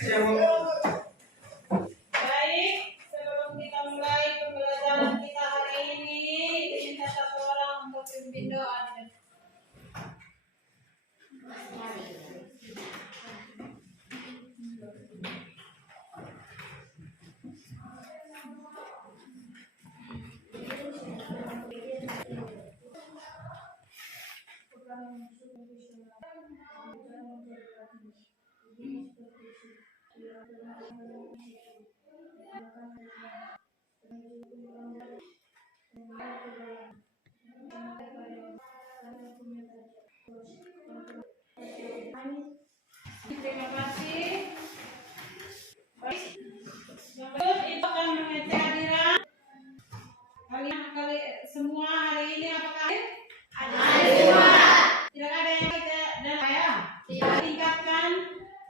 Baik, sebelum kita mulai pembelajaran kita hari ini, diminta satu orang untuk pimpin doa. Terima kasih. Baik. Berikut itu akan mengecek hadiran. Kalian semua hari ini apakah hari Jumat? Tidak ada yang dan saya tingkatkan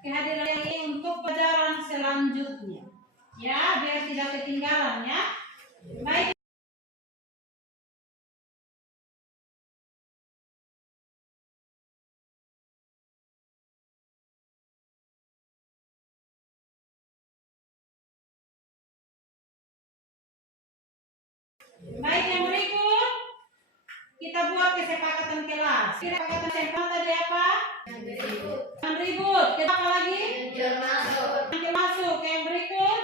kehadiran ini untuk pelajaran selanjutnya. Ya, biar tidak ketinggalan ya. Baik. Baik, yang berikut kita buat kesepakatan kelas. Kesepakatan kelas tadi apa? Jangan ribut. Kita apa lagi? Jangan masuk. Yang berikut.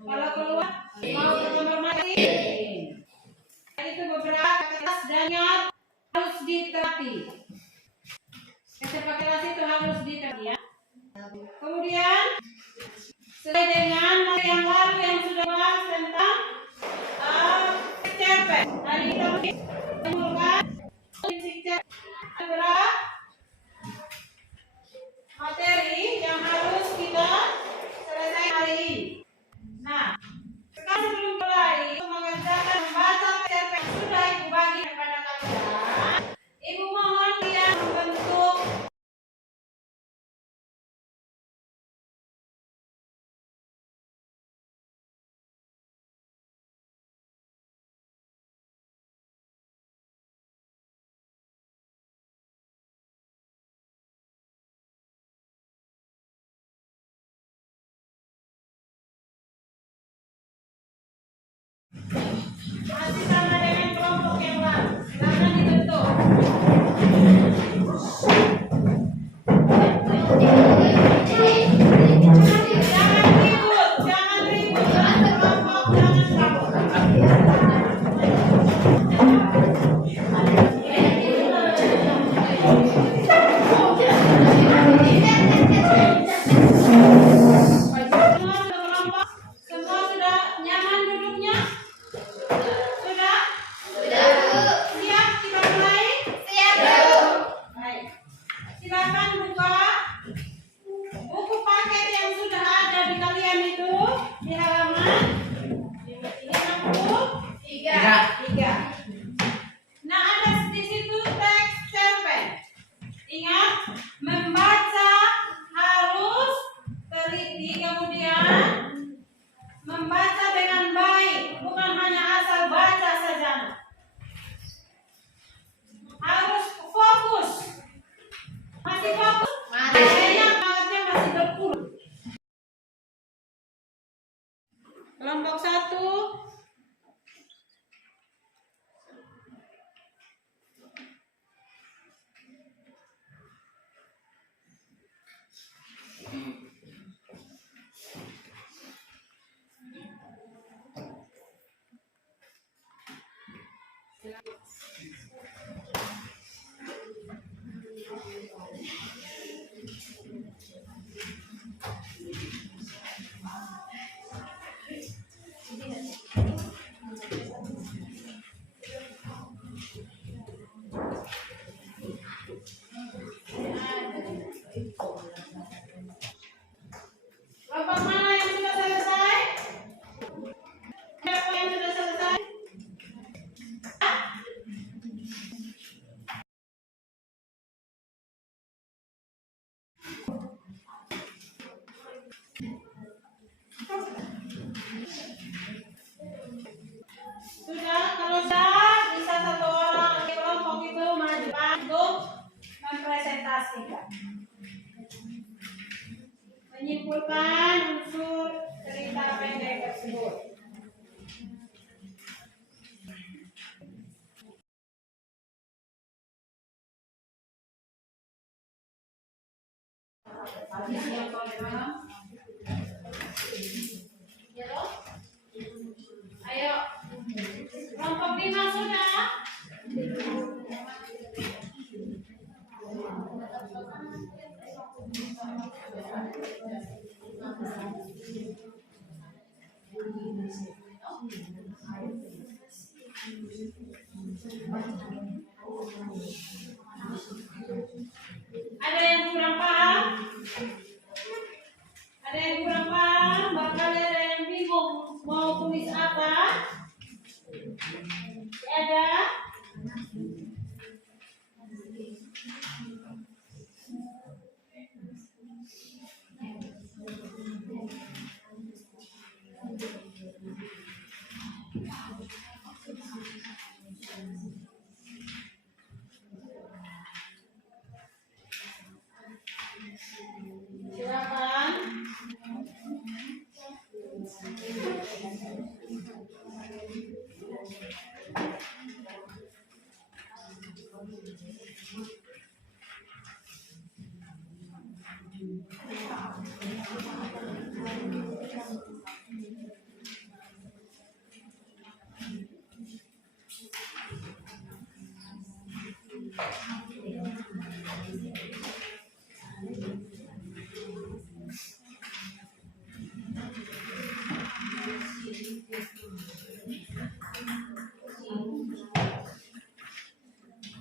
Kalau keluar mau ke kamar mandi. Itu beberapa kelas dan yang harus diterapi. Kesepakatan kelas itu harus diterapi ya. Kemudian sesuai dengan materi yang lalu yang sudah bahas tentang cerpen. Hari ini kita mulai beberapa materi yang harus kita selesai hari ini. Nah, sekarang sebelum mulai mengerjakan membaca cerpen sudah Ibu bagi kepada kalian. Ibu mohon dia membentuk masih sama dengan kelompok yang lain. Silakan dibentuk. Jangan ribut. Kelompok jangan Semua sudah nyaman duduknya? Sudah? menyimpulkan unsur cerita pendek tersebut. Ayo, kelompok 5 sudah. Ada yang kurang paham? Ada yang kurang paham? Bakal ada yang bingung mau tulis apa? Ada? Silakan.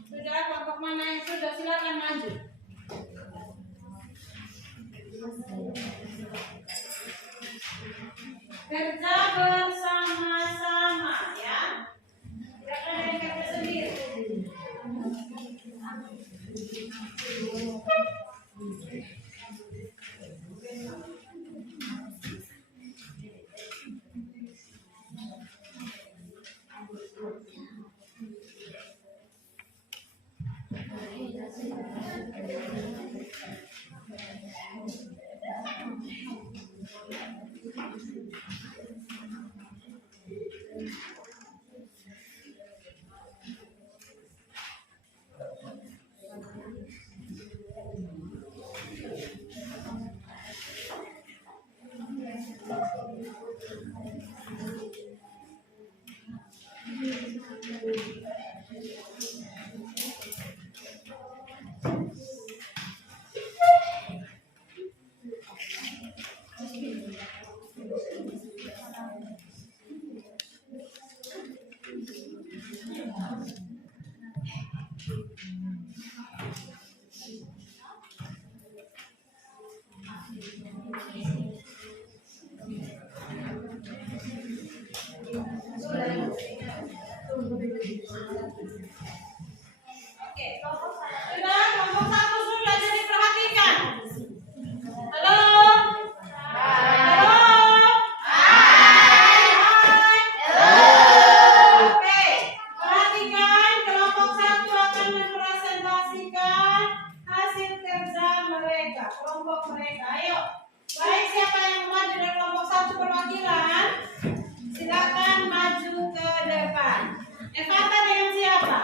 Sudah, kelompok mana yang sudah, silakan maju. Kerja bersama-sama ya. Tidak ada yang kerja sendiri. Oke, sudah, kelompok 1 sudah, jadi perhatikan. Halo? Halo? Hai. Oke, perhatikan, kelompok 1 akan mempresentasikan hasil kerja mereka, kelompok mereka. Ayo, baik siapa yang maju dari kelompok 1 perwakilan, silakan maju ke depan. Evanta dengan siapa?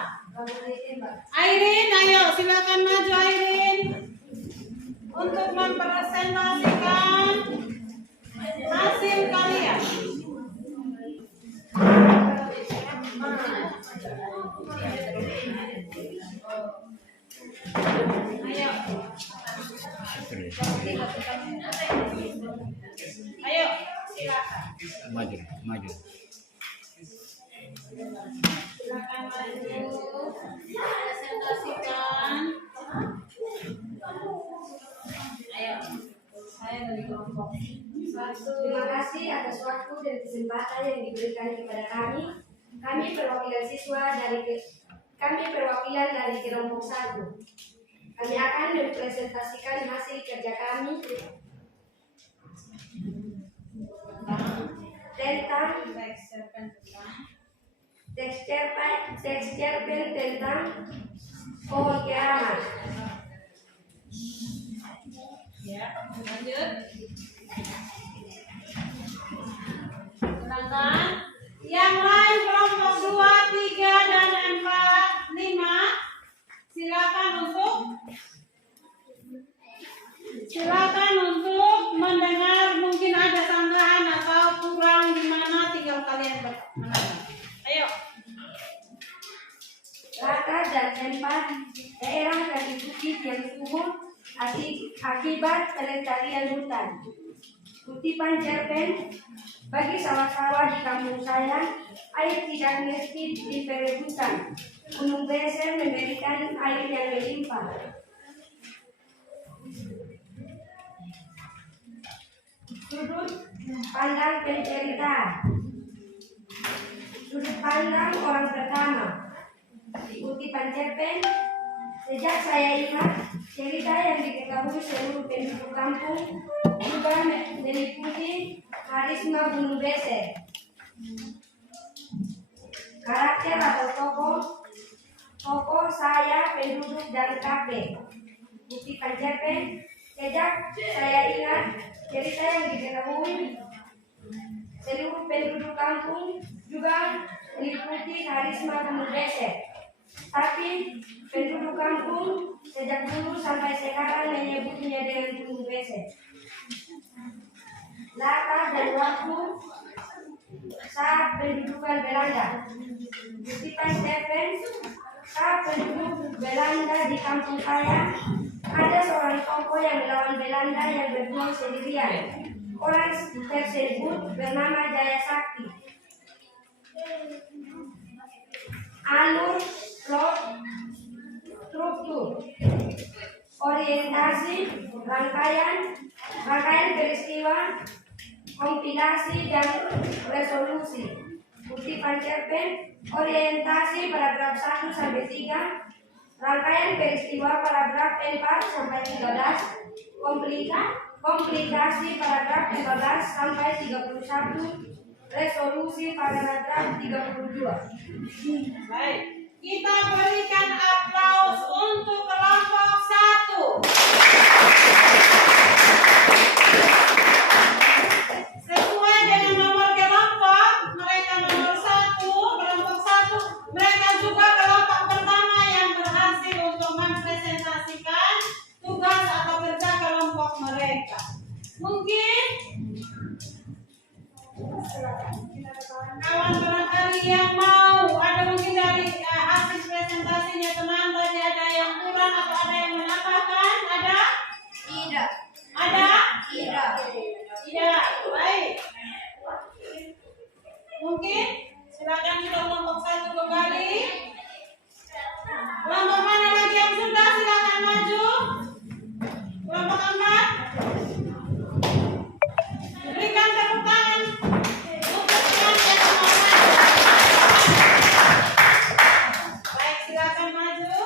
Airin, ayo silakan maju Airin untuk mempresentasikan hasil kalian. Ayo. Ayo, silakan. Maju. Silakan maju. Presentasikan. Ayo. Saya dari kelompok 1. Terima kasih atas waktu dan kesempatan yang diberikan kepada kami. Kami perwakilan dari kelompok 1. Kami akan mempresentasikan hasil kerja kami tentang teks cerpen tentang pohon keramat. Ya, lanjut. Silakan. Yang lain kelompok 2, 3, dan 4, 5. Silakan untuk mendengar, mungkin ada sanggahan atau kurang di mana, tinggal kalian menanyakan. Ayo. Laka dan tempat daerah kaki bukit yang subur akibat pelestarian hutan. Kutipan cerpen, bagi sawah-sawah di kampung saya, air tidak mesti diperebutkan. Gunung Beser memberikan air yang melimpah. Sudut pandang pencerita. Sudut pandang orang pertama. Kutipan cerpen, sejak saya ingat, cerita yang diketahui seluruh penduduk kampung juga meliputi karisma Gunung Beser. Karakter atau tokoh saya, penduduk dan kakek. Kutipan cerpen, sejak saya ingat, cerita yang diketahui seluruh penduduk kampung juga meliputi karisma Gunung Beser. Tapi penduduk kampung sejak dulu sampai sekarang menyebutnya dengan Gunung Beser. Latar dan waktu saat pendudukan Belanda. Kutipan cerpen, saat penduduk Belanda di kampung saya, ada seorang tokoh yang melawan Belanda yang berjuang sendirian. Orang tersebut bernama Jaya Sakti. Alur struktur, orientasi, rangkaian peristiwa, kompilasi dan resolusi. Kutipan cerpen, orientasi paragraf 1 sampai 3, rangkaian peristiwa paragraf 4 sampai 13, komplikasi paragraf 14 sampai 31, resolusi paragraf 32. Baik, kita berikan aplaus untuk kelompok 1. Sesuai dengan nomor kelompok, mereka nomor 1, kelompok 1, mereka juga kelompok pertama yang berhasil untuk mempresentasikan tugas atau kerja kelompok mereka. Mungkin kawan barangkali yang mau, ada mungkin dari hasil presentasinya teman tadi ada yang kurang atau ada yang menambahkan? Ada? Tidak. Ada? Tidak. Tidak. Baik. Mungkin silakan kita kelompok 1 kembali. Kelompok mana lagi yang sudah? Silakan maju. Kelompok 4. Berikan tepuk tangan untuk teman yang semangat. Baik, silakan maju.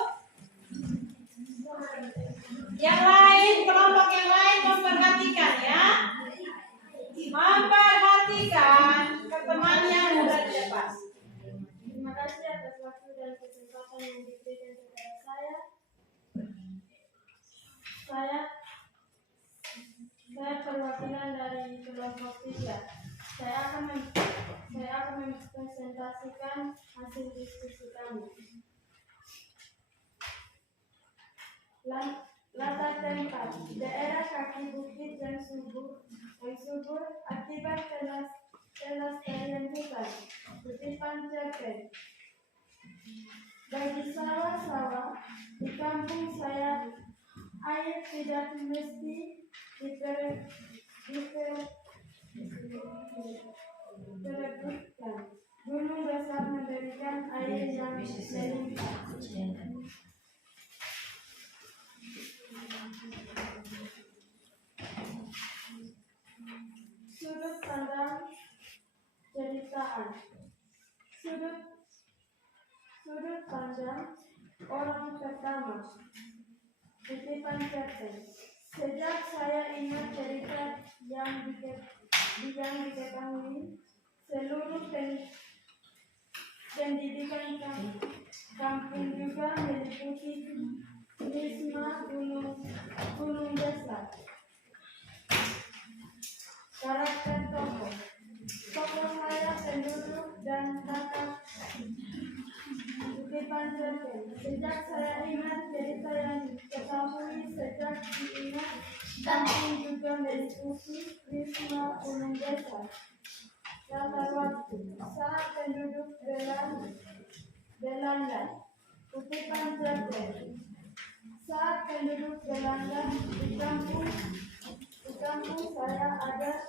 Yang lain, kelompok yang lain memperhatikan ya. Memperhatikan ke teman yang sudah di depan. Terima kasih atas waktu dan kesempatan yang diberikan kepada saya. Saya perwakilan dari kelompok 3. Saya akan mempresentasikan hasil diskusi kami. Latar tempat, daerah kaki bukit yang subur akibat pelestarian hutan. Kutipan cerpen, bagi sawah-sawah di kampung saya, air tidak mesti diperebutkan. Gunung Besar memberikan air yang melimpah. Sudut pandang ceritaan. Sudut pandang orang pertama. Kutipan cerpen, sejak saya ingat cerita yang diketahui seluruh pendidikan kampung juga meliputi karisma Gunung Besar. kutipan cerpen. Sejak saya ingat cerita yang ketahui sejak diingat kampung juga meliputi Wisma Gunung Desa. Latar waktu saat penduduk Belanda. Kutipan cerpen. Saat penduduk Belanda di kampung saya ada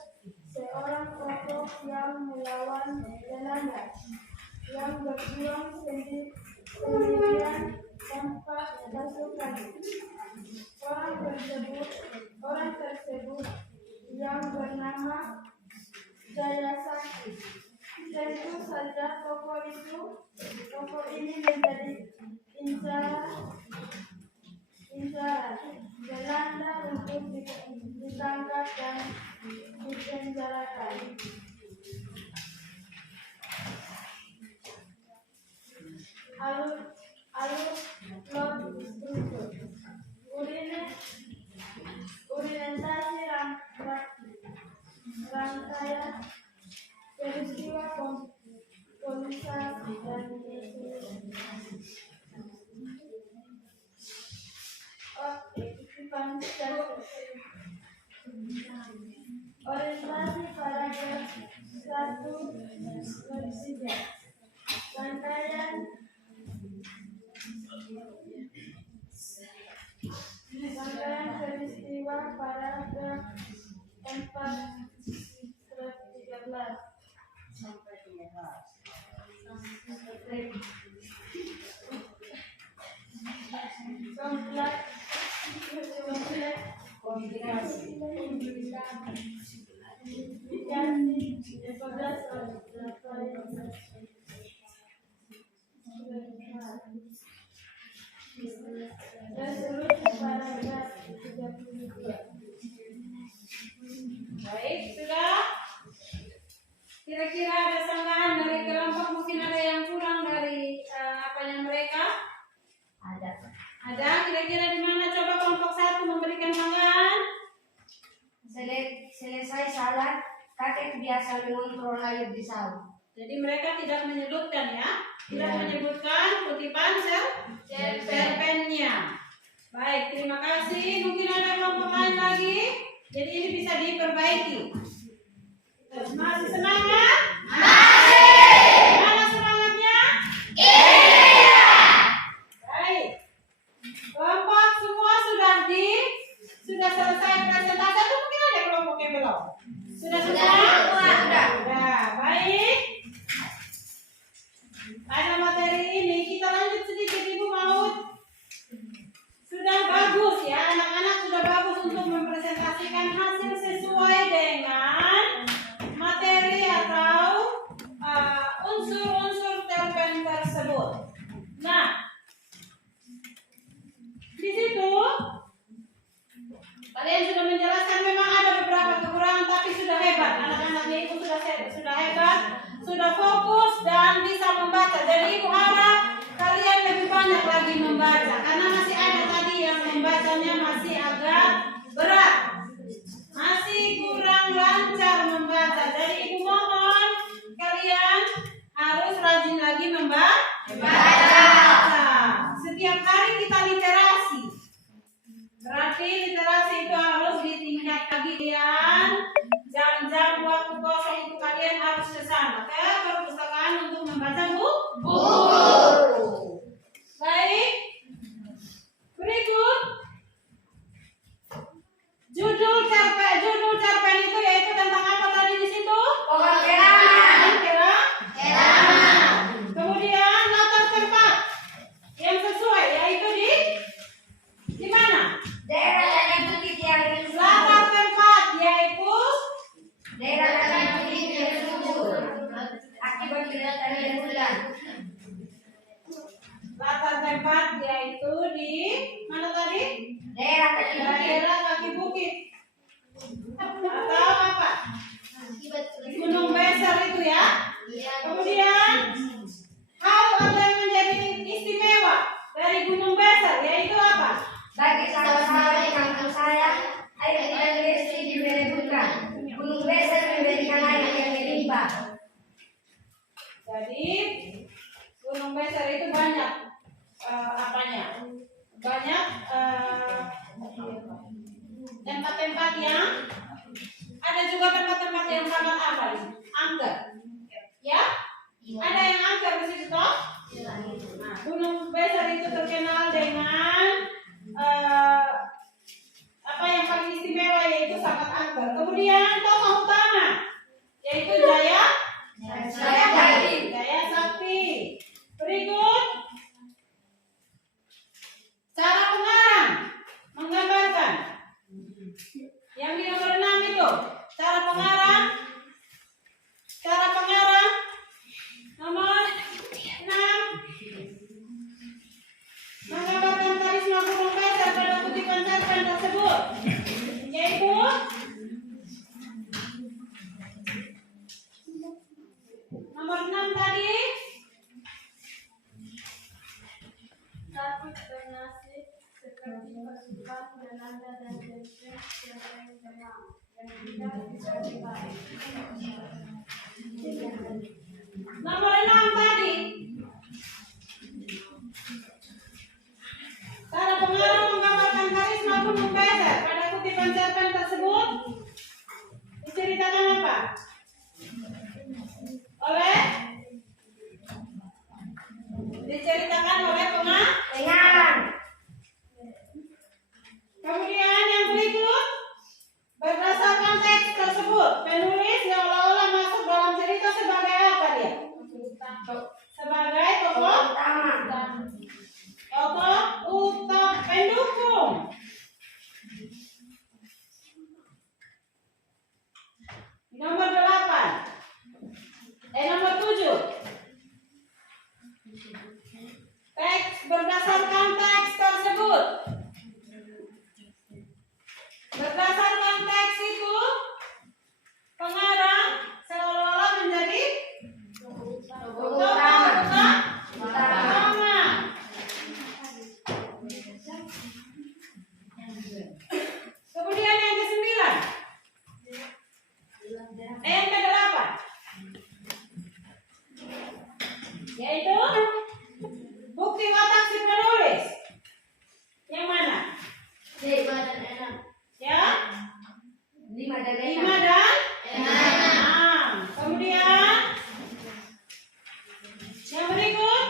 seorang tokoh yang melawan Belanda, yang berjuang sendirian tanpa pasukan. Orang tersebut yang bernama Jaya Sakti. Tentu saja tokoh ini menjadi incaran Belanda untuk ditangkap dan dipenjarakan. Alur plot struktur orientasi rangkaian peristiwa komisasi dan orientasi paragraf 1/3 rangkaian peristiwa paragraf 4/13 sampai 15. Kombinasi. Resolusi paragraf 32. Baik, sudah. Kira-kira ada sanggahan dari kelompok, mungkin ada yang kurang dari apanya mereka? Ada. Kira-kira di mana coba kelompok 1 memberikan sanggahan? Selesai salat, kakek biasa mengontrol air di sawah. Jadi mereka tidak menyebutkan ya, tidak menyebutkan kutipan cerpennya. Baik, terima kasih. Mungkin ada kelompok lain lagi. Jadi ini bisa diperbaiki. Masih semangat? Masih. Mana semangatnya? Iya. Baik. Kelompok semua sudah selesai presentasi atau mungkin ada kelompok yang belum? Sudah semua? Sudah. Baik. Pada materi ini kita lanjut sedikit, Ibu Maud. Sudah bagus ya, anak-anak sudah bagus untuk mempresentasikan hasil sesuai dengan materi atau unsur-unsur cerpen tersebut. Nah, di situ kalian sudah menjelaskan memang ada beberapa kekurangan, tapi sudah hebat. Anak-anaknya Ibu sudah hebat, sudah fokus dan bisa membaca. Jadi Ibu harap kalian lebih banyak lagi membaca, karena masih ada tadi yang membacanya masih agak berat, masih kurang lancar membaca. Jadi Ibu mohon kalian harus rajin lagi membaca. Setiap hari kita literasi, berarti literasi itu harus ditingkat lagi. Jam-jam waktu kosong itu kalian harus ke sana ke perpustakaan untuk membaca buku. Baik. Berikut judul cerpen itu yaitu tentang apa tadi di situ? Kemudian latar tempat yang sesuai yaitu di mana? Daerah yang bukit yang Latar tempat yaitu yang tidak bisa dibalik. Nomor 6 tadi. Cara pengarang menggambarkan karisma Gunung Peser pada kutipan cerpen tersebut diceritakan apa? Diceritakan oleh pengarang. Kemudian yang berikut, berdasarkan teks tersebut, penulis seolah-olah masuk dalam cerita sebagai apa dia? Sebagai tokoh pendukung. Nomor 7. Berdasarkan teks tersebut. Berdasarkan teks itu, pengarang seolah-olah menjadi tokoh utama. Kemudian yang ke-9. Yang ke-8. Yaitu bukti watak si penulis. Yang mana? 5 dan 6. Ya? 5 dan 5 6. dan 6. Kemudian yang berikut,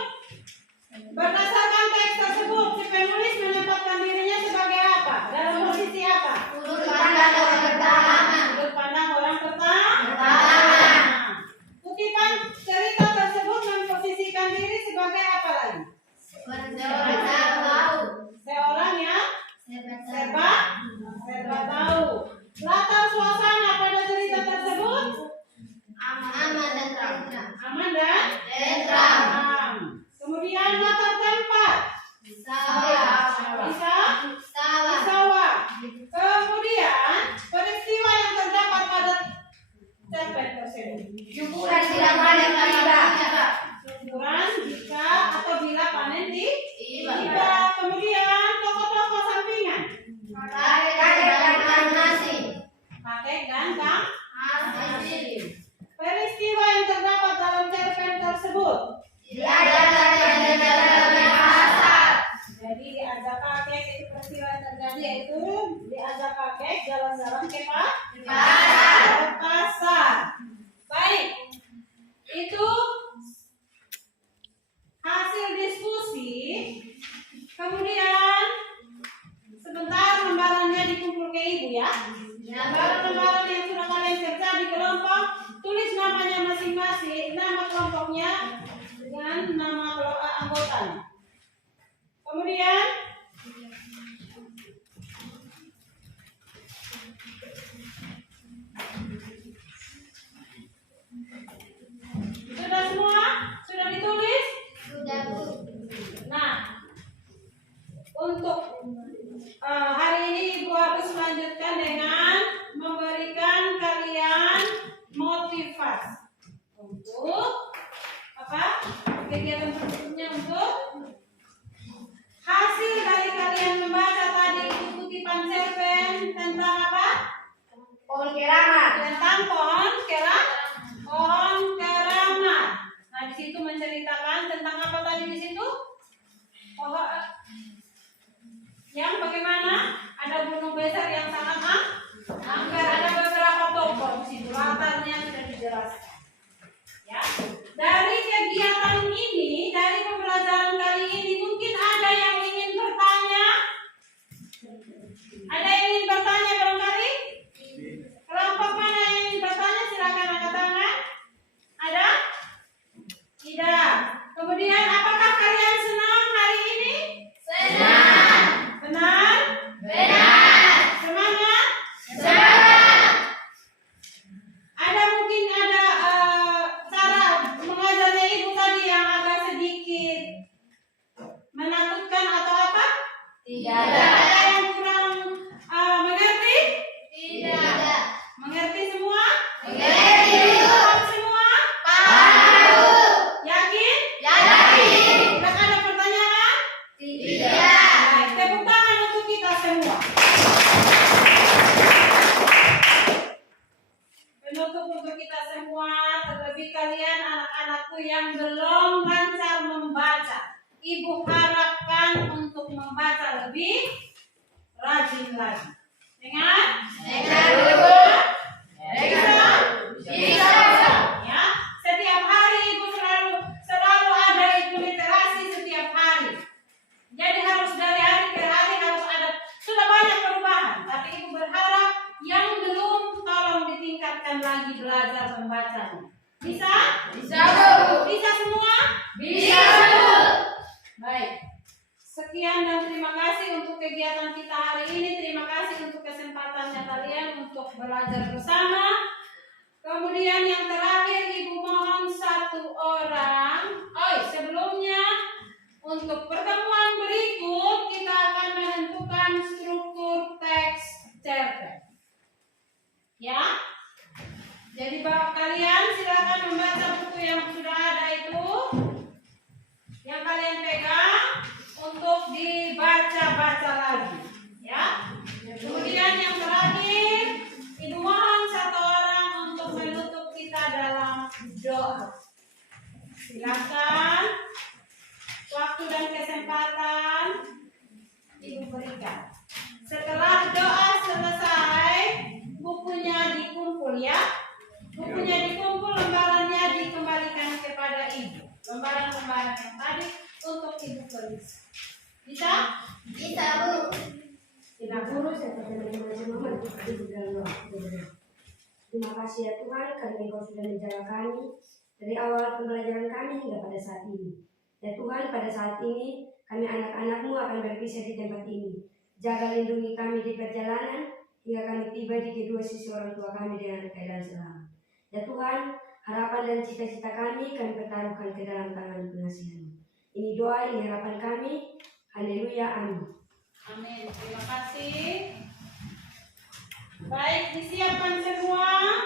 berdasarkan teks tersebut, si penulis menempatkan dirinya sebagai apa? Dalam posisi apa? Sudut pandang orang pertama. Sudut pandang orang pertama. Kutipan cerita tersebut memposisikan diri sebagai apa lagi? Seorang yang serba tahu. Latar suasana pada cerita tersebut aman dan tentram. Kemudian latar tempat di sawah. Kemudian peristiwa yang terdapat pada cerpen tersebut. Syukuran bila panen tiba. Syukuran jika atau bila panen tiba. Kemudian tokoh-tokoh sampingan. Kakek dan Kang Hasim. Peristiwa yang terdapat dalam cerpen tersebut. Jadi diajak kakek, itu peristiwa yang terjadi yaitu diajak kakek jalan-jalan ke pasar. Baik, itu hasil diskusi. Kemudian sebentar lembarannya dikumpul ke ibu ya. Lembaran yang sudah kalian kerja di kelompok, tulis namanya masing-masing, nama kelompoknya dengan nama anggotanya. Kemudian sudah semua? Sudah ditulis? Nah, untuk hari ini Ibu harus melanjutkan dengan memberikan kalian motivasi untuk apa? Kegiatan berikutnya untuk hasil dari kalian membaca tadi kutipan cerpen tentang apa? Pohon keramat. Tentang pohon keramat. Nah, di situ menceritakan tentang apa tadi di situ? Pohon yang bagaimana? Ada gunung besar yang sangat angker, ada beberapa tokoh di situ. Latarnya sudah dijelaskan. Ya. Dari kegiatan ini, dari pembelajaran kali ini, mungkin ada yang ingin bertanya. Ada yang ingin bertanya barangkali? Kelompok mana yang ingin bertanya? Silakan angkat tangan. Ada? Tidak. Kemudian apakah kalian senang hari ini? Senang. Benar? Benar. Semangat. menutup untuk kita semua, terlebih kalian anak-anakku yang belum lancar membaca. Ibu harapkan untuk membaca lebih rajin lagi. Dengan? Bisa. Ya, setiap hari ibu selalu ada ibu literasi setiap hari. Jadi harus dari hari ke hari harus ada. Sudah banyak perubahan, tapi ibu berharap yang belum tolong ditingkatkan lagi belajar membacanya. Bisa? Bisa, Bu. Bisa semua? Bisa, Bu. Baik. Sekian dan terima kasih untuk kegiatan kita hari ini. Terima kasih untuk kesempatannya kalian untuk belajar bersama. Kemudian yang terakhir ibu mohon satu orang. Sebelumnya untuk pertemuan berikut kita akan menentukan struktur teks cerpen. Ya. Jadi bapak kalian silakan membaca buku yang sudah ada itu. Yang kalian pegang untuk dibaca-baca lagi. Ya. Kemudian yang terakhir ibu mohon satu orang untuk menutup kita dalam doa. Silakan. Waktu dan kesempatan ibu berikan. Setelah doa selesai, bukunya dikumpul ya. Bukunya dikumpul, lembarannya dikembalikan kepada ibu. Lembaran-lembaran yang tadi untuk ibu periksa. Bisa? Bisa, Bu. Tidak guru saya terima kasih ya Tuhan karena Engkau sudah menjaga kami dari awal pembelajaran kami hingga pada saat ini. Ya Tuhan, pada saat ini kami anak-anak-Mu akan berpisah di tempat ini. Jaga lindungi kami di perjalanan hingga kami tiba di kedua sisi orang tua kami dengan keadaan selamat. Ya Tuhan, harapan dan cita-cita kami pertaruhkan ke dalam tangan pengasihan-Mu. Ini doa, ini harapan kami. Haleluya, amin. Amin. Terima kasih. Baik, disiapkan semua.